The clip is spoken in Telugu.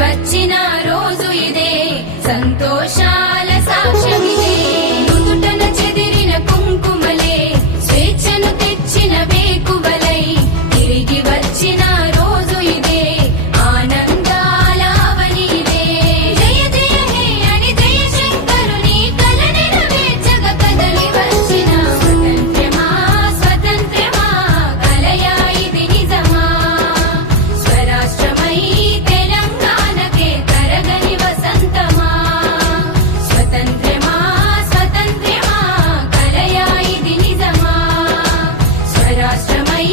వచ్చిన రోజు ఇదే, సంతోషాల సాక్ష్యమిదే. నుదుటన చెదిరిన కుంకుమలే స్వేచ్ఛను తెచ్చిన వేకువలై తిరిగి వచ్చిన రోజు ఇదే, ఆనందాల అవనిదే. జయ జయ హే అని జయ శంకరుని కల నెరవేర్చగ కదలి వచ్చిన స్వతంత్రమా స్వతంత్రమా కలయా ఇది నిజమా. స్వరాష్ట్రమై తెలంగాణకే తరగని వసంతమా. స్వతంత్రమా స్వతంత్రమా కలయా ఇది నిజమా. స్వరాష్ట్రమై